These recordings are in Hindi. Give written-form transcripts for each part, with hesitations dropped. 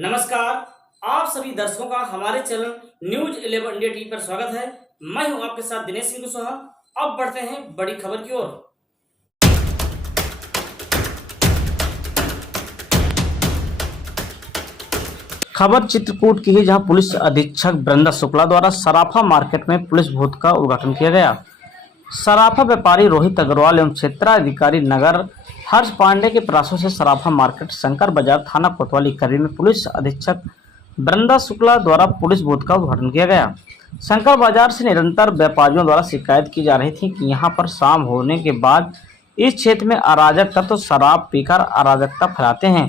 नमस्कार, आप सभी दर्शकों का हमारे चैनल न्यूज 11 इंडिया टीवी पर स्वागत है। मैं हूं आपके साथ दिनेश सिंह कुशवाहा। अब बढ़ते हैं बड़ी खबर की ओर। खबर चित्रकूट की है, जहां पुलिस अधीक्षक वृंदा शुक्ला द्वारा सराफा मार्केट में पुलिस बूथ का उद्घाटन किया गया। सराफा व्यापारी रोहित अग्रवाल एवं क्षेत्राधिकारी नगर हर्ष पांडे के प्रयासों से सराफा मार्केट शंकर बाजार थाना कोतवाली करी में पुलिस अधीक्षक वृंदा शुक्ला द्वारा पुलिस बूथ का उद्घाटन किया गया। शंकर बाजार से निरंतर व्यापारियों द्वारा शिकायत की जा रही थी कि यहां पर शाम होने के बाद इस क्षेत्र में अराजक तत्व शराब पीकर अराजकता फैलाते हैं,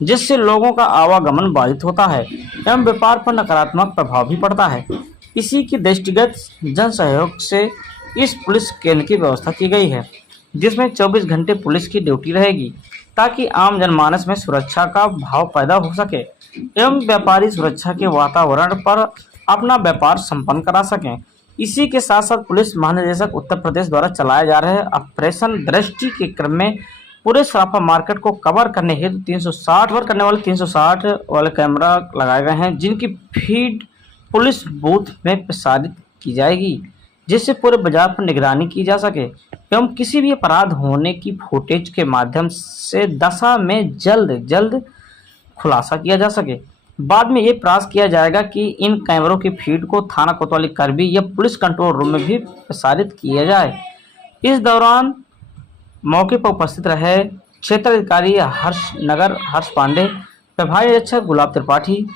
जिससे लोगों का आवागमन बाधित होता है एवं व्यापार पर नकारात्मक प्रभाव भी पड़ता है। इसी के दृष्टिगत जन सहयोग से इस पुलिस केंद्र की व्यवस्था की गई है, जिसमें 24 घंटे पुलिस की ड्यूटी रहेगी, ताकि आम जनमानस में सुरक्षा का भाव पैदा हो सके एवं व्यापारी सुरक्षा के वातावरण पर अपना व्यापार संपन्न करा सकें। इसी के साथ साथ पुलिस महानिदेशक उत्तर प्रदेश द्वारा चलाए जा रहे ऑपरेशन दृष्टि के क्रम में पूरे सराफा मार्केट को कवर करने हेतु 360 वाले कैमरा लगाए गए हैं, जिनकी फीड पुलिस बूथ में प्रसारित की जाएगी, जिससे पूरे बाजार पर निगरानी की जा सके एवं किसी भी अपराध होने की फुटेज के माध्यम से दशा में जल्द खुलासा किया जा सके। बाद में ये प्रयास किया जाएगा कि इन कैमरों की फीड को थाना कोतवाली करबी या पुलिस कंट्रोल रूम में भी प्रसारित किया जाए। इस दौरान मौके पर उपस्थित रहे क्षेत्राधिकारी हर्ष पांडे, प्रभारी अध्यक्ष गुलाब त्रिपाठी,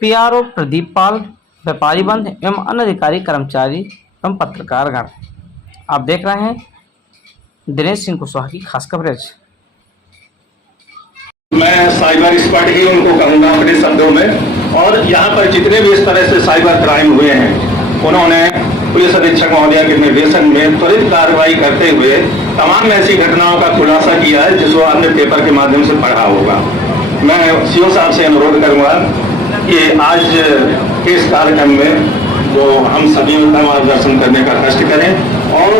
पीआरओ प्रदीप पाल, व्यापारी बंद एवं अन्य अधिकारी कर्मचारी एवं पत्रकारगण। आप देख रहे हैं दिनेश सिंह कुशवाहा की खास कवरेज। मैं साइबर स्क्वाड ही उनको कहूंगा अपने शब्दों में। और यहाँ पर जितने भी इस तरह से साइबर क्राइम हुए हैं, उन्होंने पुलिस अधीक्षक महोदय के निर्देशन में त्वरित कार्रवाई करते हुए तमाम ऐसी घटनाओं का खुलासा किया है, जिसको आपने पेपर के माध्यम से पढ़ा होगा। मैं सीओ साहब से अनुरोध करूंगा कि आज के इस कार्यक्रम में वो हम सभी का मार्गदर्शन करने का कष्ट करें और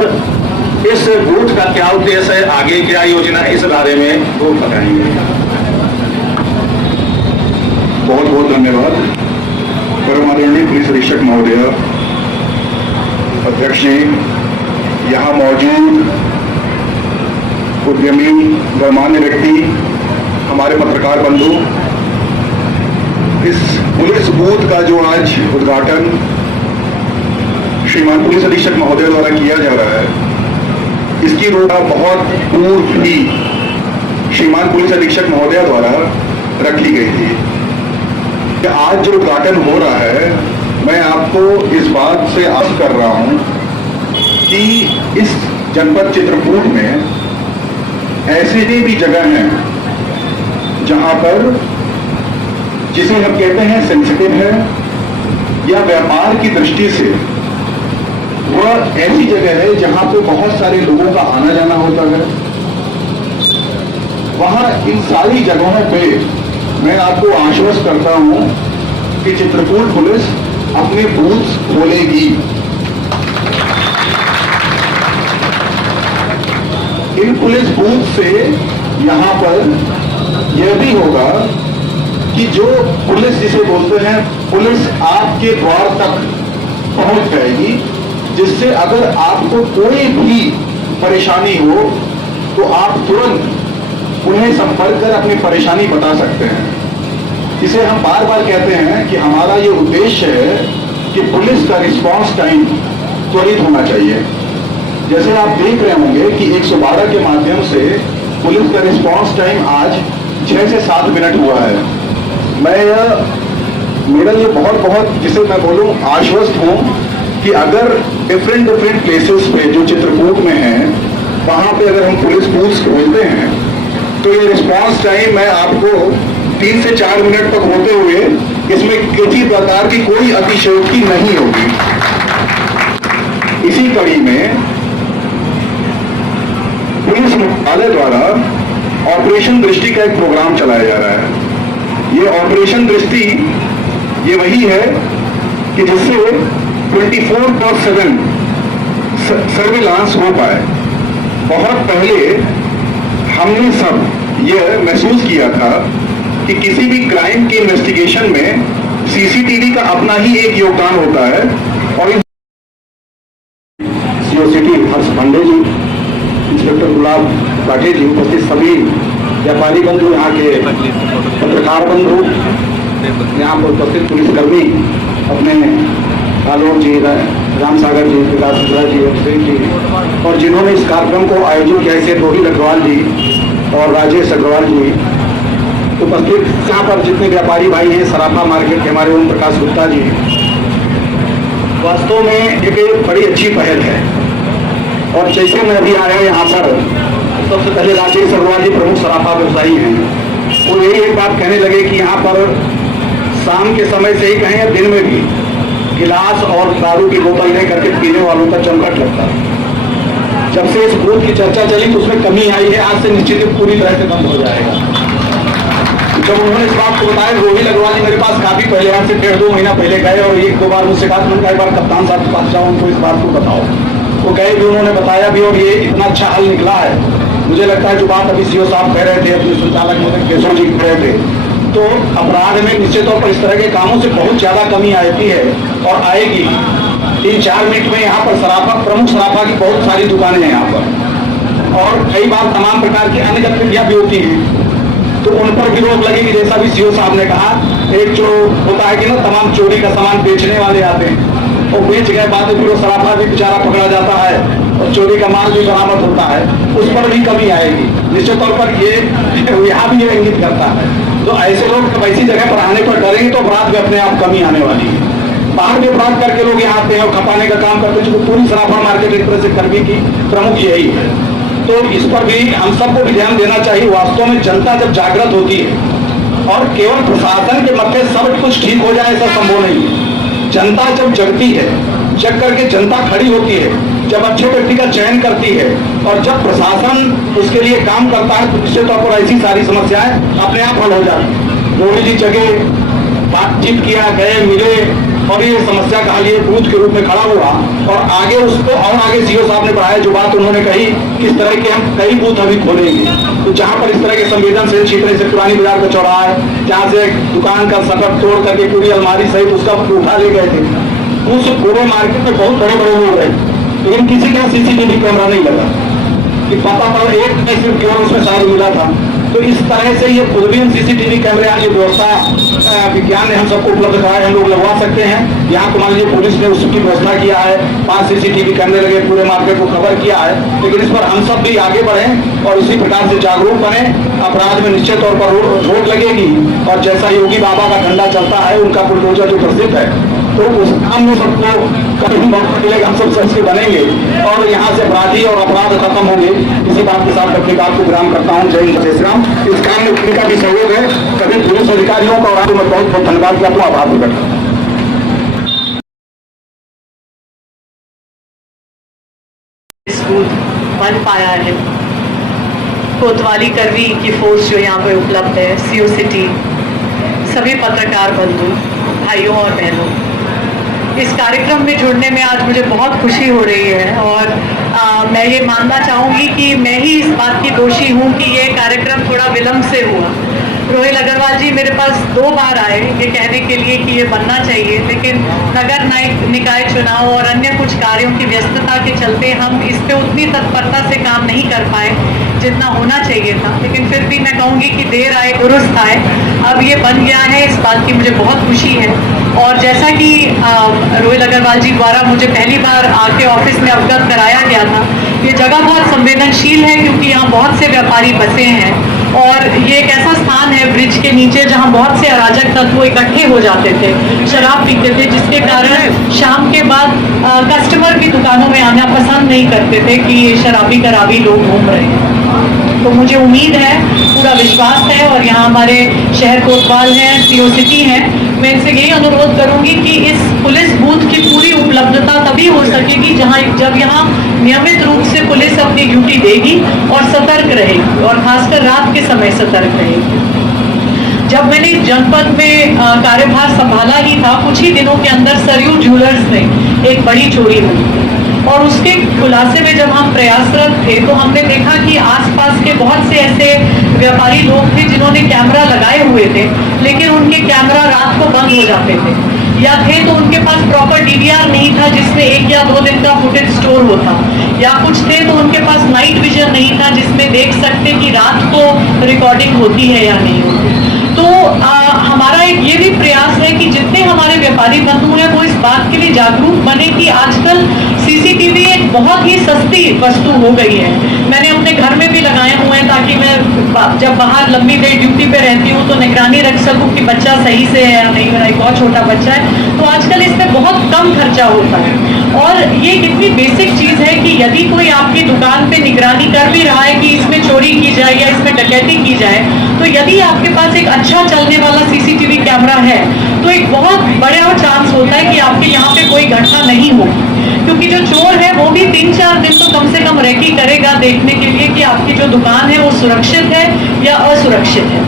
इस बूथ का क्या उद्देश्य है, आगे क्या योजना है, इस बारे में वो बताएंगे। बहुत बहुत धन्यवाद। परम आदरणीय पुलिस अधीक्षक महोदय, अध्यक्ष जी, यहाँ मौजूद उद्यमी गणमान्य व्यक्ति, हमारे पत्रकार बंधु, इस पुलिस बूथ का जो आज उद्घाटन श्रीमान पुलिस अधीक्षक महोदय द्वारा किया जा रहा है, इसकी रूपरेखा बहुत पूर्व ही श्रीमान पुलिस अधीक्षक महोदय द्वारा रखी गई थी। आज जो उद्घाटन हो रहा है, मैं आपको इस बात से आग्रह कर रहा हूं कि इस जनपद चित्रकूट में ऐसे भी जगह हैं जहां पर जिसे हम कहते हैं सेंसिटिव है या व्यापार की दृष्टि से वह ऐसी जगह है जहां पे बहुत सारे लोगों का आना जाना होता है। वहां इन सारी जगहों पे मैं आपको आश्वस्त करता हूं कि चित्रकूट पुलिस अपने बूथ खोलेगी। इन पुलिस बूथ से यहां पर यह भी होगा कि जो पुलिस जिसे बोलते हैं, पुलिस आपके द्वार तक पहुंच जाएगी, जिससे अगर आपको कोई भी परेशानी हो तो आप तुरंत उन्हें संपर्क कर अपनी परेशानी बता सकते हैं। इसे हम बार बार कहते हैं कि हमारा ये उद्देश्य है कि पुलिस का रिस्पांस टाइम त्वरित होना चाहिए। जैसे आप देख रहे होंगे कि 112 के माध्यम से पुलिस का रिस्पांस टाइम आज 6 से 7 मिनट हुआ है। मेरा ये बहुत जिसे मैं बोलूं आश्वस्त हूं कि अगर डिफरेंट प्लेसेस पे जो चित्रकूट में हैं, वहां पे अगर हम पुलिस बूथ्स खोलते हैं तो ये रिस्पांस टाइम मैं आपको 3 से 4 मिनट तक होते हुए इसमें किसी प्रकार की कोई अतिशयोक्ति नहीं होगी। इसी कड़ी में पुलिस मुख्यालय द्वारा ऑपरेशन दृष्टि का एक प्रोग्राम चलाया जा रहा है। ये ऑपरेशन दृष्टि ये वही है कि जिससे 24/7 सर्विलांस हो पाए। बहुत पहले हमने सब यह महसूस किया था कि किसी भी क्राइम के इन्वेस्टिगेशन में सीसीटीवी का अपना ही एक योगदान होता है। और सीओ सिटी हर्ष पांडे जी, इंस्पेक्टर गुलाब राठे जी, उपस्थित सभी व्यापारी बंधु, यहाँ के पत्रकार बंधु, यहाँ पर उपस्थित पुलिसकर्मी, अपने आलोक जी, राम सागर जी, विकास मिश्रा जी, अभिषेक जी, और जिन्होंने इस कार्यक्रम को आयोजित किया है, रोहित अग्रवाल जी और राजेश अग्रवाल जी, उपस्थित यहाँ पर जितने व्यापारी भाई हैं, सराफा मार्केट के हमारे ओम प्रकाश गुप्ता जी, वास्तव में एक बड़ी अच्छी पहल है। और जैसे मैं अभी आया यहाँ पर, सबसे पहले राजेश अग्रवाल जी प्रमुख सराफा व्यवसायी हैं, वो यही एक बात कहने लगे कि यहाँ पर शाम के समय से ही कहें या दिन में भी गिलास और दारू की बोतल ले करके पीने वालों का चमकट लगता है। जब से इस बूथ की चर्चा चली तो उसमें कमी आई है, आज से निश्चित ही पूरी तरह से बंद हो जाएगा। जब उन्होंने इस बात को बताया, रोहित अग्रवाल जी मेरे पास काफी पहले, आज से 1.5-2 महीना पहले गए और एक दो बार मुझसे कहा, मैंने एक बार कप्तान साहब के पास जाओ, उनको इस बात को बताओ। वो गए भी, उन्होंने बताया भी, और ये इतना अच्छा हल निकला है। मुझे लगता है जो बात अभी सीओ साहब कह रहे थे, अपने संचालक मतलब केशव जी कह रहे थे, तो अपराध में निश्चित तौर पर इस तरह के कामों से बहुत ज्यादा कमी आती है और आएगी। 3-4 मिनट में यहाँ पर सराफा, प्रमुख सराफा की बहुत सारी दुकानें हैं यहाँ पर, और कई बार तमाम प्रकार की अन्य गतिविधियां भी होती हैं, तो उन पर भी रोक लगेगी। जैसा भी सीओ साहब ने कहा, एक जो होता है कि ना तमाम चोरी का सामान बेचने वाले आते हैं और बेच गए, बाद में फिर वो सराफा भी बेचारा पकड़ा जाता है और चोरी का माल भी बरामद होता है, उस पर भी कमी आएगी। निश्चित तौर पर ये यहाँ भी ये इंगित करता है, तो ऐसे लोग ऐसी जगह पर आने पर डरेंगे तो अपराध में अपने आप कमी आने वाली है। बाहर भी अपराध करके लोग यहाँ आते हैं और खपाने का काम करते हैं, जो पूरी सराफा मार्केट एक तरह से कर्मी की प्रमुख यही है। तो इस पर भी हम सबको भी ध्यान देना चाहिए। वास्तव में जनता जब जागृत होती है और केवल प्रशासन के मध्य सब कुछ ठीक हो जाए, ऐसा संभव नहीं है। जनता जब जगती है, जग करके जनता खड़ी होती है, जब अच्छे व्यक्ति का चयन करती है और जब प्रशासन उसके लिए काम करता है, तो निश्चित तौर पर ऐसी सारी समस्याएं अपने आप हल हो जाती। मोदी जी जगह बातचीत किया, गए, मिले और ये समस्या का हल ये बूथ के रूप में खड़ा हुआ और आगे उसको और आगे सीओ साहब ने बढ़ाया। जो बात उन्होंने कही, किस तरह के हम कई बूथ अभी खोलेंगे, तो जहां पर इस तरह के संवेदनशील क्षेत्र, जैसे पुरानी बाजार का चौराहा है, जहां से दुकान का शटर तोड़ करके पूरी अलमारी सहित उसका उठा ले गए थे, उस पूरे मार्केट में बहुत बड़े बड़े लोग गए, लेकिन किसी का सीसीटीवी कैमरा नहीं लगा कि पता पर एक सिर्फ केवल उसमें शायद मिला था। तो इस तरह से ये खुद भी हम सीसीटीवी कैमरे की व्यवस्था विज्ञान ने हम सबको उपलब्ध कराया, हम लोग लगवा सकते हैं। यहाँ तो मान लीजिए पुलिस ने उसकी व्यवस्था किया है, 5 सीसीटीवी कैमरे लगे, पूरे मार्केट को कवर किया है, लेकिन इस पर हम सब भी आगे बढ़ें और उसी प्रकार से जागरूक बने। अपराध में निश्चित तौर पर रोक लगेगी और जैसा योगी बाबा का डंडा चलता है, उनका बुलडोजर जो प्रसिद्ध है, तो उस काम में सबको कभी मौका मिलेगा, हम सब संस्कृत बनेंगे और यहाँ से अपराधी और अपराध खत्म होंगे। इसी बात के साथ अपनी बात को विराम करता हूँ। जय हिंद, जय श्री राम। इस काम में उनका भी सहयोग है, कभी पुलिस अधिकारियों का, और मैं बहुत बहुत धन्यवाद करता हूँ, आभार प्रकट करता हूँ। बन पाया है। कोतवाली कर्मी की फोर्स जो यहाँ पे उपलब्ध है, सीओ सिटी, सभी पत्रकार बंधु भाइयों और बहनों, इस कार्यक्रम में जुड़ने में आज मुझे बहुत खुशी हो रही है और मैं ये मानना चाहूँगी कि मैं ही इस बात की दोषी हूँ कि ये कार्यक्रम थोड़ा विलम्ब से हुआ। रोहित अग्रवाल जी मेरे पास 2 बार आए ये कहने के लिए कि ये बनना चाहिए, लेकिन नगर निकाय चुनाव और अन्य कुछ कार्यों की व्यस्तता के चलते हम इस पे उतनी तत्परता से काम नहीं कर पाए जितना होना चाहिए था। लेकिन फिर भी मैं कहूँगी कि देर आए दुरुस्त आए, अब ये बन गया है, इस बात की मुझे बहुत खुशी है। और जैसा कि रोहित अग्रवाल जी द्वारा मुझे पहली बार आके ऑफिस में अवगत कराया गया था, ये जगह बहुत संवेदनशील है क्योंकि यहाँ बहुत से व्यापारी बसे हैं और ये एक ऐसा स्थान है ब्रिज के नीचे जहाँ बहुत से अराजक तत्व इकट्ठे हो जाते थे, शराब पीते थे, जिसके कारण शाम के बाद कस्टमर भी दुकानों में आना पसंद नहीं करते थे कि ये शराबी कराबी लोग घूम रहे हैं। तो मुझे उम्मीद है, पूरा विश्वास है और यहाँ हमारे शहर कोतवाल हैं, सीओ सिटी हैं, मैं इनसे यही अनुरोध करूंगी कि इस पुलिस बूथ की पूरी उपलब्धता तभी हो सकेगी जब यहाँ नियमित रूप से पुलिस अपनी ड्यूटी देगी और सतर्क रहेगी और खासकर रात के समय सतर्क रहेगी। जब मैंने जनपद में कार्यभार संभाला ही था, कुछ ही दिनों के अंदर सरयू ज्वेलर्स में एक बड़ी चोरी हुई और उसके खुलासे में जब हम प्रयासरत थे तो हमने देखा कि आसपास के बहुत से ऐसे व्यापारी लोग थे जिन्होंने कैमरा लगाए हुए थे, लेकिन उनके कैमरा रात को बंद हो जाते थे, या थे तो उनके पास प्रॉपर डीवीआर नहीं था जिसमें 1 या 2 दिन का फुटेज स्टोर होता, या कुछ थे तो उनके पास नाइट विजन नहीं था जिसमें देख सकते कि रात को रिकॉर्डिंग होती है या नहीं होती। तो हमारा एक ये भी प्रयास है कि जितने हमारे व्यापारी बंधु हैं वो इस बात के लिए जागरूक बने कि आजकल सीसीटीवी एक बहुत ही सस्ती वस्तु हो गई है। मैंने अपने घर में भी लगाए हुए हैं ताकि मैं जब बाहर लंबी देर ड्यूटी पे रहती हूँ तो निगरानी रख सकूँ कि बच्चा सही से है या नहीं। मेरा एक बहुत छोटा बच्चा है, तो आजकल इसमें बहुत कम खर्चा होता है और ये कितनी बेसिक चीज है कि यदि कोई आपकी दुकान पे निगरानी कर भी रहा है कि इसमें चोरी की जाए या इसमें डकैती की जाए, तो यदि आपके पास एक अच्छा चलने वाला सीसीटीवी कैमरा है तो एक बहुत बड़ा चांस होता है कि आपके यहाँ पे कोई घटना नहीं हो, क्योंकि जो चोर है वो भी 3-4 दिन तो कम से कम रेकी करेगा देखने के लिए कि आपकी जो दुकान है वो सुरक्षित है या असुरक्षित है।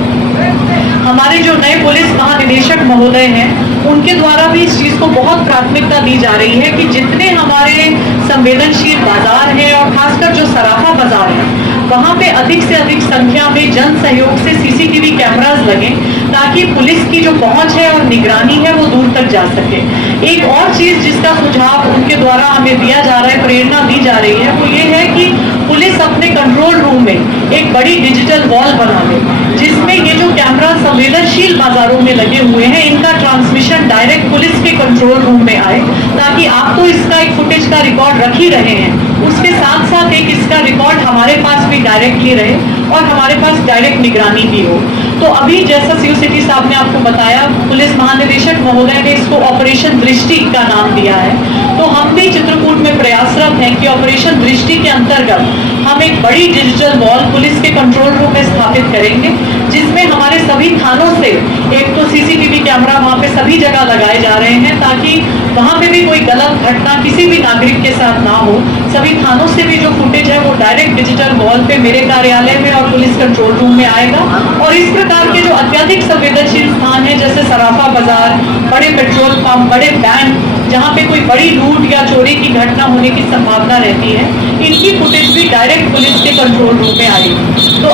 हमारे जो नए पुलिस महानिदेशक महोदय हैं उनके द्वारा भी इस चीज को बहुत प्राथमिकता दी जा रही है कि जितने हमारे संवेदनशील बाजार हैं और खासकर जो सराफा बाजार है वहां पे अधिक से अधिक संख्या में जन सहयोग से सीसीटीवी कैमरास लगें ताकि पुलिस की जो पहुंच है और निगरानी है वो दूर तक जा सके। एक और चीज जिसका सुझाव उनके द्वारा हमें दिया जा रहा है, प्रेरणा दी जा रही है, वो ये है कि पुलिस अपने कंट्रोल रूम में एक बड़ी डिजिटल वॉल बना ले जिसमें ये जो कैमरा संवेदनशील बाजारों में लगे हुए हैं इनका ट्रांसमिशन डायरेक्ट पुलिस के कंट्रोल रूम में आए, ताकि आप तो इसका एक फुटेज का रिकॉर्ड रख ही रहे हैं, उसके साथ साथ एक इसका रिकॉर्ड हमारे पास भी डायरेक्टली रहे और हमारे पास डायरेक्ट निगरानी भी हो। तो अभी जैसा सीओ सिटी साहब ने आपको बताया, पुलिस महानिदेशक महोदय ने इसको ऑपरेशन दृष्टि का नाम दिया है, तो हम भी चित्रकूट में प्रयासरत हैं कि ऑपरेशन दृष्टि के अंतर्गत हम एक बड़ी डिजिटल वॉल पुलिस के कंट्रोल रूम में स्थापित करेंगे जिसमें हमारे सभी थानों से एक तो सीसीटीवी कैमरा वहां पे सभी जगह लगाए जा रहे हैं ताकि वहां पे भी कोई गलत घटना किसी भी नागरिक के साथ ना हो। सभी थानों से भी जो फुटेज है वो डायरेक्ट डिजिटल वॉल पे मेरे कार्यालय में और पुलिस कंट्रोल रूम में आएगा और इस प्रकार के जो अत्यधिक संवेदनशील स्थान है जैसे सराफा बाजार, बड़े पेट्रोल पंप, बड़े बैंक जहाँ पे कोई बड़ी लूट या चोरी की घटना होने की संभावना रहती है, इनकी फुटेज भी डायरेक्ट पुलिस के कंट्रोल रूम में आएगी। तो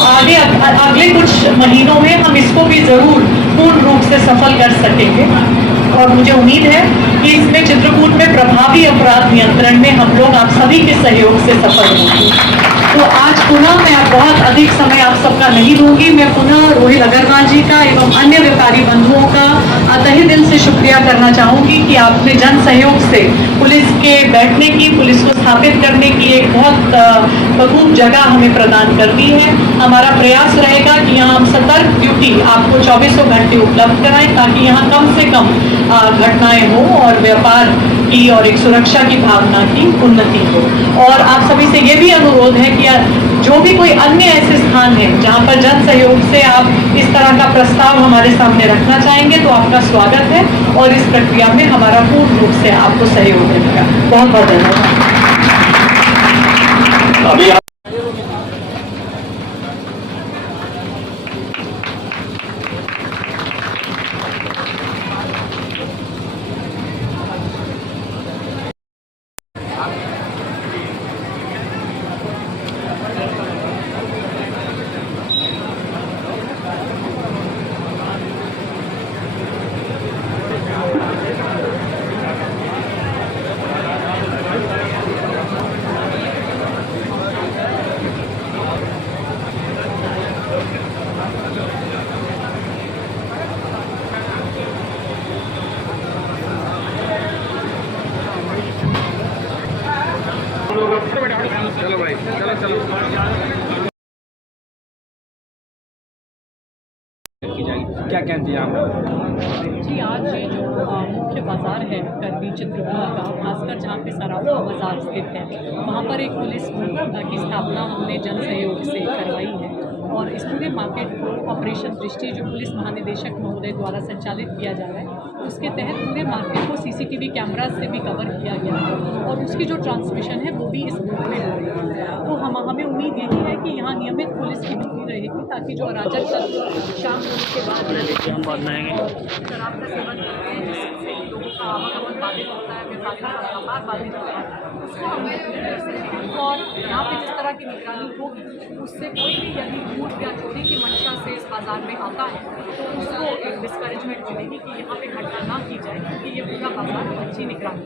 अगले कुछ महीनों में हम इसको भी जरूर पूर्ण रूप से सफल कर सकेंगे और मुझे उम्मीद है कि इसमें चित्रकूट में प्रभावी अपराध नियंत्रण में हम लोग आप सभी के सहयोग से सफल होंगे। तो आज पुनः मैं बहुत अधिक समय आप सबका नहीं लूंगी, मैं पुनः रोहित अग्रवाल जी का एवं अन्य व्यापारी बंधुओं का तहे दिल से शुक्रिया करना चाहूंगी कि आपने जन सहयोग से पुलिस के बैठने की, पुलिस को स्थापित करने की एक बहुत खूब जगह हमें प्रदान कर दी है। हमारा प्रयास रहेगा कि यहाँ हम सतर्क ड्यूटी आपको 24 घंटे उपलब्ध कराएं ताकि यहाँ कम से कम घटनाएं हो और व्यापार की और एक सुरक्षा की भावना की उन्नति हो। और आप सभी से ये भी अनुरोध है कि जो भी कोई अन्य ऐसे स्थान है जहाँ पर जन सहयोग से आप इस तरह का प्रस्ताव हमारे सामने रखना चाहेंगे तो आपका स्वागत है और इस प्रक्रिया में हमारा पूर्ण रूप से आपको सहयोग मिलेगा। बहुत बहुत धन्यवाद। अभी चलो भाई, चलो क्या कहते हैं आप? जी, आज ये जो मुख्य बाजार है करवी चित्रकूट का, खासकर जहाँ पे सराफा बाजार स्थित है, वहाँ पर एक पुलिस की स्थापना हमने जन सहयोग से करवाई है और इस पूरे मार्केट को ऑपरेशन दृष्टि जो पुलिस महानिदेशक महोदय द्वारा संचालित किया जा रहा है उसके तहत पूरे मार्केट को सीसीटीवी कैमरा से भी कवर किया गया है और उसकी जो ट्रांसमिशन है वो भी इस बूथ में हो रही है। तो हमें उम्मीद यही है कि यहाँ नियमित पुलिस की ड्यूटी रहेगी ताकि जो अराजक तत्व शाम होने के बाद शराब का सेवन करते हैं जिससे लोगों का आवागमन बाधित होता है, व्यापारियों का व्यापार बाधित होता है, उसको हम और यहाँ पे जिस तरह की निगरानी होगी उससे कोई भी यदि लूट या चोरी की मंशा से इस बाज़ार में आता है तो उसको एक डिस्करेजमेंट मिलेगी कि यहाँ पे घटना ना की जाए, क्योंकि ये पूरा बाजार अच्छी निगरानी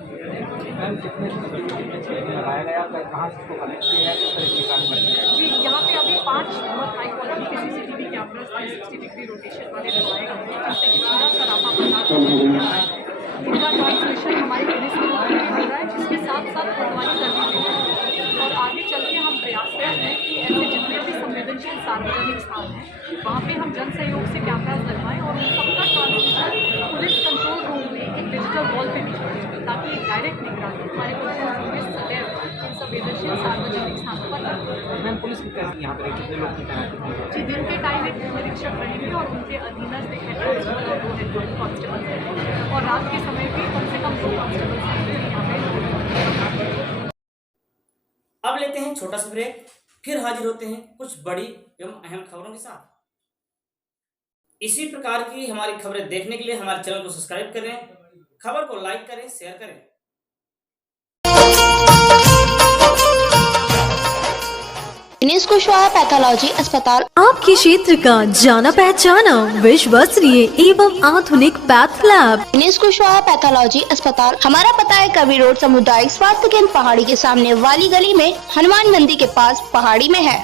लगाया गया कहाँ से इसको कलेक्ट किया है, किस तरह की काम करती है? जी, यहाँ पे अभी 5 बहुत हाई क्वालिटी के CCTV कैमरास 360 डिग्री रोटेशन वाले लगाए गए हैं, जिससे कि पूरा सराफा बाजार इनका ट्रांसमिशन हमारे पुलिस के द्वारा भी हो रहा है, जिसके साथ साथ कोतवाली कर भी रही है। और आगे चल के हम प्रयास कर रहे हैं कि ऐसे जितने भी संवेदनशील सार्वजनिक स्थान हैं वहाँ पे हम जन सहयोग से कैमरास लगवाएं और उन सबका ट्रांसमिशन पुलिस कंट्रोल रूम में एक डिजिटल वॉल पे भी छोड़ें, ताकि एक डायरेक्ट निगरानी हमारे कंट्रोल रूम में सदैव इन संवेदनशील सार्वजनिक स्थानों पर रखें। मैम पुलिस की कैसे यहाँ पर कितने लोग की तैनाती की है? जी, दिन के टाइम एक निरीक्षक रहेंगे और उनके अधीनस्थ एक हेड कांस्टेबल और 2 हेड कांस्टेबल हैं, और रात के समय भी कम से कम 2 कांस्टेबल यहाँ पे। अब लेते हैं छोटा सा ब्रेक, फिर हाजिर होते हैं कुछ बड़ी एवं अहम खबरों के साथ। इसी प्रकार की हमारी खबरें देखने के लिए हमारे चैनल को सब्सक्राइब करें, खबर को लाइक करें, शेयर करें। दिनेश कुशवाहा पैथोलॉजी अस्पताल आपके क्षेत्र का जाना पहचाना विश्वसनीय एवं आधुनिक path lab. Dinesh Kushwaha pathology अस्पताल, हमारा पता है कवि रोड सामुदायिक स्वास्थ्य केंद्र पहाड़ी के सामने वाली गली में, हनुमान मंदिर के पास पहाड़ी में है।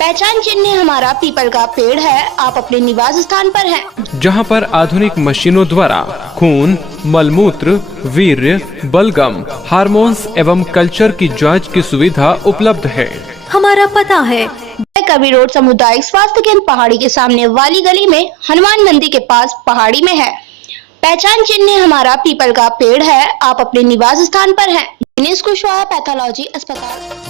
पहचान चिन्ह हमारा पीपल का पेड़ है, आप अपने निवास स्थान पर हैं। जहां पर आधुनिक मशीनों द्वारा खून, मलमूत्र, वीर्य, बलगम, हार्मोन्स एवं कल्चर की जांच की सुविधा उपलब्ध है। हमारा पता है कवि रोड सामुदायिक स्वास्थ्य केंद्र पहाड़ी के सामने वाली गली में, हनुमान मंदिर के पास पहाड़ी में है। पहचान चिन्ह हमारा पीपल का पेड़ है, आप अपने निवास स्थान पर हैं। दिनेश कुशवाहा पैथोलॉजी अस्पताल।